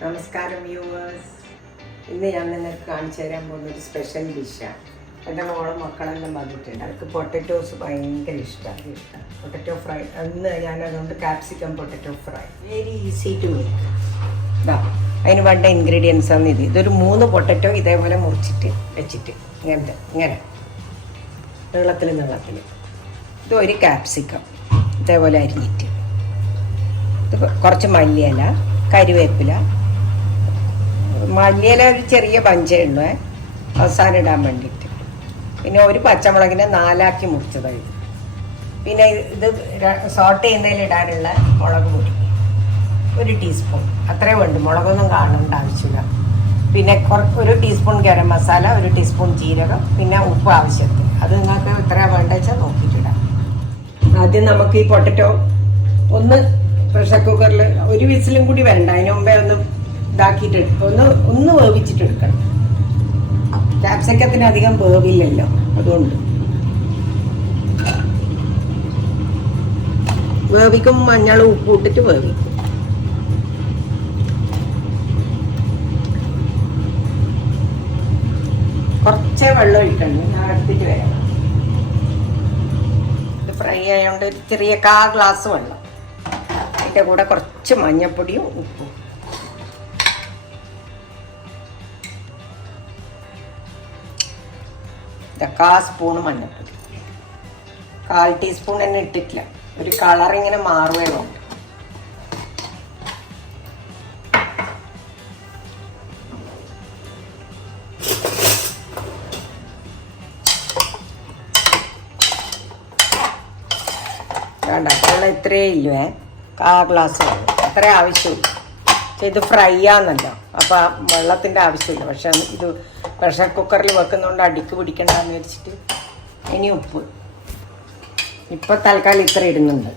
നമസ്കാരം വ്യൂവേഴ്സ്. ഇന്ന് ഞാൻ നിങ്ങൾക്ക് കാണിച്ചു തരാൻ പോകുന്ന ഒരു സ്പെഷ്യൽ ഡിഷാണ്. എൻ്റെ മോളും മക്കളെല്ലാം വന്നിട്ടുണ്ട്. അവർക്ക് പൊട്ടറ്റോസ് ഭയങ്കര ഇഷ്ടമാണ്. Potato fry. ഇന്ന് ഞാനതുകൊണ്ട് capsicum potato fry very easy to make. ഇതാ അതിന് വേണ്ട ഇൻഗ്രീഡിയൻസ് ആണ് ഇത്. ഇതൊരു 3 പൊട്ടറ്റോ ഇതേപോലെ മുറിച്ചിട്ട് വെച്ചിട്ട് ഇങ്ങനെ നീളത്തിൽ ഇത് ഒരു കാപ്സിക്കം ഇതേപോലെ അരിഞ്ഞിട്ട്, ഇത് കുറച്ച് മല്ലിയില, കരിവേപ്പില. മല്ലിയില ഒരു ചെറിയ പഞ്ചേ ഉള്ളൂ അവസാനം ഇടാൻ വേണ്ടിയിട്ട്. പിന്നെ ഒരു പച്ചമുളകിനെ 4 മുറിച്ചതായി. പിന്നെ ഇത് സോട്ട് ചെയ്യുന്നതിൽ ഇടാനുള്ള മുളക് പൊടി 1 ടീസ്പൂൺ, അത്രയും വേണ്ട. മുളകൊന്നും കാണേണ്ട ആവശ്യമില്ല. പിന്നെ 1 ടീസ്പൂൺ ഗരം മസാല, 1 ടീസ്പൂൺ ജീരകം, പിന്നെ ഉപ്പ് ആവശ്യത്തിന്. അത് നിങ്ങൾക്ക് എത്ര വേണ്ട വെച്ചാൽ നോക്കിയിട്ടിടാം. ആദ്യം നമുക്ക് ഈ പൊട്ടറ്റോ ഒന്ന് പ്രഷർ കുക്കറിൽ 1 വിസിലും കൂടി വേണ്ട, അതിന് മുമ്പേ ഒന്ന് ഇതാക്കിയിട്ട് ഒന്ന് വേവിച്ചിട്ടെടുക്കണം. ക്യാപ്സിക്കത്തിന് അധികം വേവില്ലല്ലോ, അതുകൊണ്ട് വേവിക്കും. മഞ്ഞളും ഉപ്പ് ഇട്ടിട്ട് വേവിക്കും. കുറച്ചേ വെള്ളം ഒഴിക്കണം. ഞാൻ എടുത്തിട്ട് വരാം. ഇത് ഫ്രൈ ആയതുകൊണ്ട് ചെറിയ 1/4 ഗ്ലാസ് വെള്ളം, അതിൻ്റെ കൂടെ കുറച്ച് മഞ്ഞൾപ്പൊടിയും ഉപ്പും. ഇതാ 1/4 സ്പൂണ് മഞ്ഞൾപ്പൊടി, 1/4 ടീസ്പൂൺ തന്നെ ഇട്ടിട്ടില്ല. ഒരു കളർ ഇങ്ങനെ മാറുകയോ. വേണ്ട, വെള്ളം ഇത്രയേ ഇല്ലേ, 1/4 ഗ്ലാസ് വെള്ളം, അത്രേ ആവശ്യമില്ല. ഇത് ഫ്രൈ ആണെന്നല്ലോ, അപ്പം വെള്ളത്തിൻ്റെ ആവശ്യമില്ല. പക്ഷെ ഇത് പ്രഷർ കുക്കറിൽ വെക്കുന്നതുകൊണ്ട് അടിക്ക് പിടിക്കണ്ടെന്ന് വെച്ചിട്ട്. ഇനി ഉപ്പ് ഇപ്പം തൽക്കാലം ഇത്ര ഇടുന്നുണ്ട്.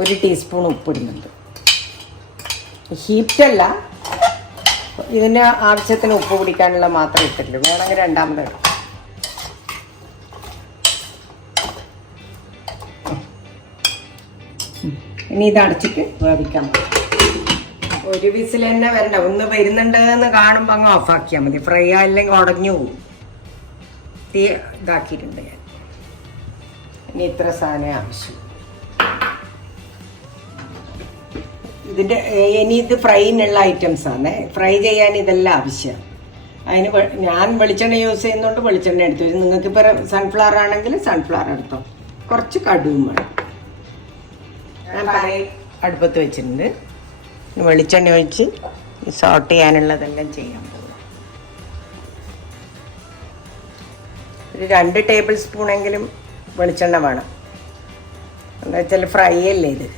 1 ടീസ്പൂൺ ഉപ്പ് ഇടുന്നുണ്ട്. ഹീറ്റല്ല, ഇതിന് ആവശ്യത്തിന് ഉപ്പ് പിടിക്കാനുള്ള മാത്രം ഇട്ടിട്ടുള്ളൂ. വേണമെങ്കിൽ രണ്ടാമത് ഇടും. ഇനി ഇത് അടച്ചിട്ട് വേവിക്കാൻ പറ്റും. 1 വിസിൽ തന്നെ വരണ്ട. ഒന്ന് വരുന്നുണ്ടെന്ന് കാണുമ്പോൾ അങ്ങ് ഓഫാക്കിയാൽ മതി. ഫ്രൈ ആയില്ലെങ്കിൽ ഉടഞ്ഞു പോകും. തീ ഇതാക്കിയിട്ടുണ്ട് ഞാൻ. ഇനി ഇത്ര സാധനം ആവശ്യം. ഇനി ഇത് ഫ്രൈനുള്ള ഐറ്റംസാണ്. ഫ്രൈ ചെയ്യാൻ ഇതെല്ലാം ആവശ്യമാണ്. അതിന് ഞാൻ വെളിച്ചെണ്ണ യൂസ് ചെയ്യുന്നതുകൊണ്ട് വെളിച്ചെണ്ണ എടുത്തു. നിങ്ങൾക്കിപ്പോൾ സൺഫ്ലവർ ആണെങ്കിൽ സൺഫ്ലവർ എടുത്തോ. കുറച്ച് കടുവും വേണം. ഞാൻ അടുപ്പത്ത് വെച്ചിട്ടുണ്ട്. വെളിച്ചെണ്ണ ഒഴിച്ച് സോട്ട് ചെയ്യാനുള്ളതെല്ലാം ചെയ്യാൻ പോകും. ഒരു 2 ടേബിൾ സ്പൂണെങ്കിലും വെളിച്ചെണ്ണ വേണം. എന്താ വെച്ചാൽ ഫ്രൈ അല്ലേ ഇത്.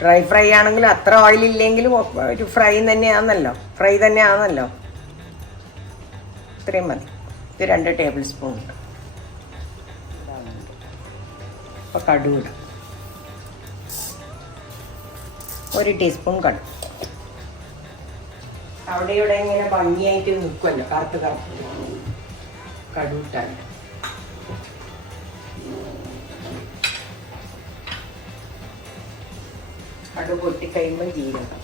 ഡ്രൈ ഫ്രൈ ആണെങ്കിലും അത്ര ഓയിലില്ലെങ്കിലും ഒരു ഫ്രൈ തന്നെയാണല്ലോ. ഇത്രയും മതി. ഇത് 2 ടേബിൾ സ്പൂൺ ഉണ്ട്. അപ്പോൾ കടുകിടാം. 1 ടീസ്പൂൺ കടുക്. അവിടെ ഇവിടെ ഇങ്ങനെ ഭംഗിയായിട്ട് നിൽക്കുമല്ലോ, കറുത്ത് കടുകിട്ടാൽ. കടുക് പൊട്ടിക്കഴിയുമ്പോൾ ജീരകം.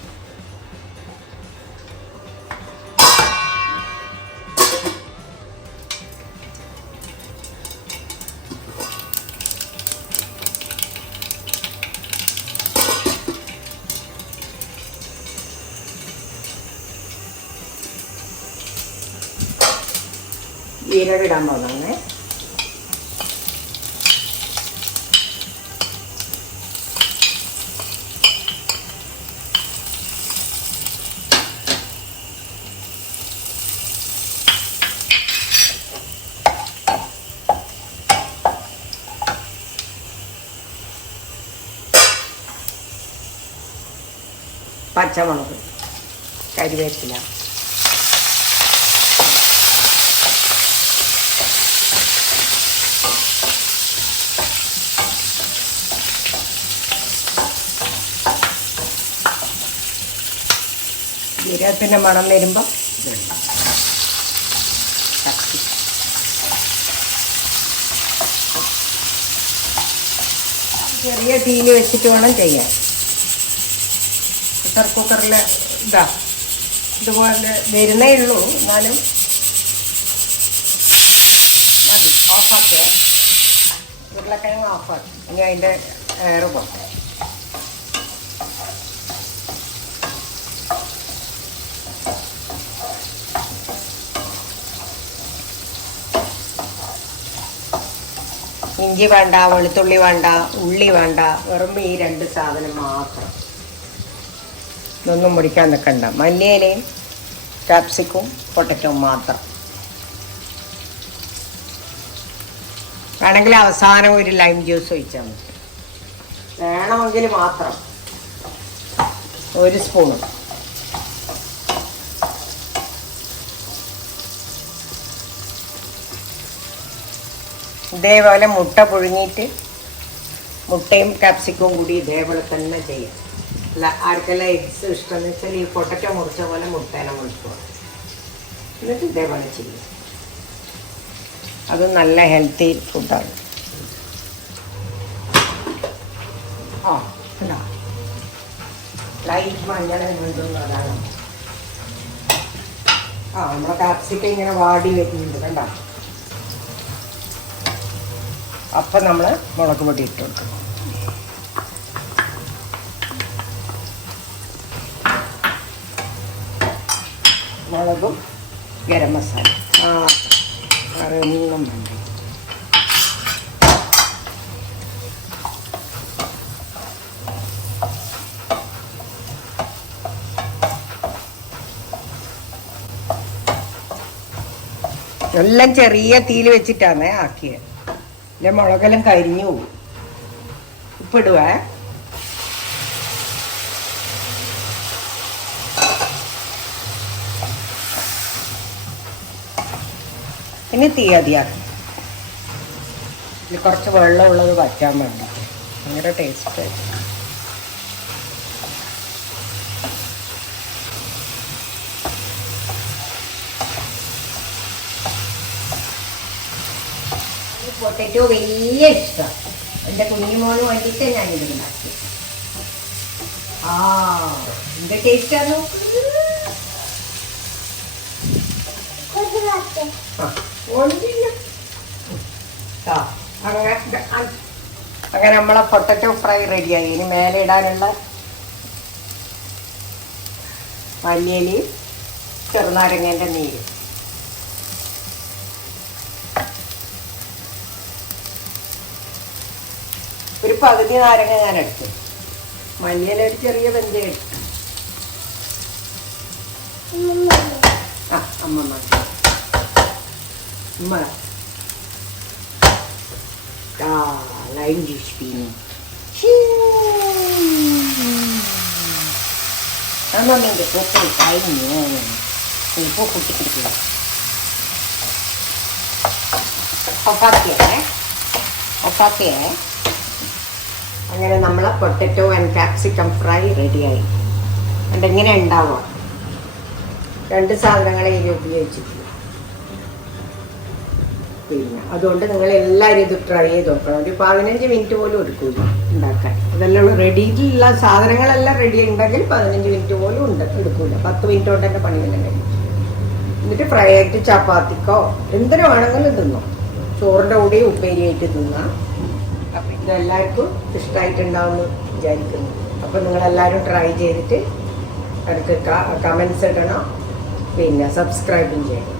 ജീരകം ഇടാൻ പോകുന്നേ. പച്ചമുളക്, കരിവേപ്പില, ജീരകത്തിൻ്റെ മണം വരുമ്പോൾ ചെറിയ തീയിൽ വെച്ചിട്ട് വേണം ചെയ്യാൻ. പ്രഷർ കുക്കറിൽ ഇതാ ഇതുപോലെ വരുന്നേ ഉള്ളൂ. എന്നാലും മതി. ഓഫാക്കേ, ഉരുളക്കിഴങ്ങ് ഓഫാക്കി. ഇനി അതിൻ്റെ എയർ പോട്ടെ. ഇഞ്ചി വേണ്ട, വെളുത്തുള്ളി വേണ്ട, ഉള്ളി വേണ്ട, വെറും ഈ 2 സാധനം മാത്രം. ഇതൊന്നും മുറിക്കാൻ നിൽക്കണ്ട. മല്ലിയിലയും ക്യാപ്സിക്കും പൊട്ടറ്റവും മാത്രം. വേണമെങ്കിൽ അവസാനം ഒരു ലൈം ജ്യൂസ് ഒഴിച്ചാൽ മതി. വേണമെങ്കിൽ മാത്രം 1 സ്പൂൺ. ഇതേപോലെ മുട്ട പുഴുങ്ങിയിട്ട് മുട്ടയും ക്യാപ്സിക്കവും കൂടി ഇതേപോലെ തന്നെ ചെയ്യാം. അല്ല, ആർക്കെല്ലാം എഗ്സ് ഇഷ്ടമെന്ന് വെച്ചാൽ ഈ പൊട്ടറ്റോ മുറിച്ച പോലെ മുട്ടേനെ മുറിക്കുക. എന്നിട്ട് ഇതേപോലെ ചെയ്യും. അത് നല്ല ഹെൽത്തി ഫുഡാണ്. ആ ഉണ്ടോ, ലൈറ്റ് മഞ്ഞൾ അതാണ്. നമ്മുടെ ക്യാപ്സിക്കം ഇങ്ങനെ വാടി വരുന്നുണ്ട് കണ്ടോ. അപ്പം നമ്മൾ മുളക് പൊടി ഇട്ട് കൊടുക്കും. മുളകും ഗരം മസാല വേറൊന്നും വേണ്ട. എല്ലാം ചെറിയ തീയിൽ വെച്ചിട്ടാണ് ആക്കിയത്. ഇല്ല, മുളകെല്ലാം കരിഞ്ഞു പോകും. ഉപ്പിടുവേ. ഇനി തീ അധിയാക്കി. ഇതിൽ കുറച്ച് വെള്ളമുള്ളത് വറ്റാൻ വേണ്ടി. ഭയങ്കര ടേസ്റ്റ്. പൊട്ടറ്റോ വലിയ ഇഷ്ടം. എൻ്റെ കുഞ്ഞുമോന് വേണ്ടിയിട്ട് ഞാനിത് ഉണ്ടാക്കി. എന്ത് ടേസ്റ്റാണ്. അങ്ങനെ നമ്മളെ പൊട്ടറ്റോ ഫ്രൈ റെഡിയായി. ഇനി മേലെ ഇടാനുള്ള മല്ലിയിലയും ചെറുനാരങ്ങേൻ്റെ നീര്. ഒരു പകുതി നാരങ്ങ ഞാൻ എടുത്തു. മല്ലിയില ഒരു ചെറിയ പഞ്ച് എടുത്തു. അമ്മ ലൈം ജ്യൂസ് പീനു അമ്മമ്മേൻ്റെ പൂക്കൾ കഴിഞ്ഞു. പൂ കുട്ടിക്കിടിക്കുക. ഒപ്പാക്കിയേ. അങ്ങനെ നമ്മളെ പൊട്ടറ്റോ ആൻഡ് ക്യാപ്സിക്കം ഫ്രൈ റെഡിയായി. അതെങ്ങനെ ഉണ്ടാവുക. 2 സാധനങ്ങളെ ഇതിൽ ഉപയോഗിച്ചിട്ടില്ല. പിന്നെ അതുകൊണ്ട് നിങ്ങൾ എല്ലാവരും ഇത് ട്രൈ ചെയ്ത് നോക്കണം. ഒരു 15 മിനിറ്റ് പോലും എടുക്കില്ല ഉണ്ടാക്കാൻ. അതെല്ലാം റെഡിയിട്ടുള്ള സാധനങ്ങളെല്ലാം റെഡി ഉണ്ടെങ്കിൽ 15 മിനിറ്റ് പോലും എടുക്കില്ല. 10 മിനിറ്റ് കൊണ്ട് തന്നെ പണിയെല്ലാം കഴിയും. എന്നിട്ട് ഫ്രൈ ആയിട്ട് ചപ്പാത്തിക്കോ എന്തിനു വേണമെങ്കിലും തിന്നോ. ചോറിൻ്റെ കൂടെയും ഉപ്പേരിയായിട്ട് തിന്നാം. അപ്പം ഇതെല്ലാവർക്കും ഇഷ്ടമായിട്ടുണ്ടാവുമെന്ന് വിചാരിക്കുന്നു. അപ്പം നിങ്ങളെല്ലാവരും ട്രൈ ചെയ്തിട്ട് എനിക്ക് കമൻസ് ഇടണം. പിന്നെ സബ്സ്ക്രൈബും ചെയ്യണം.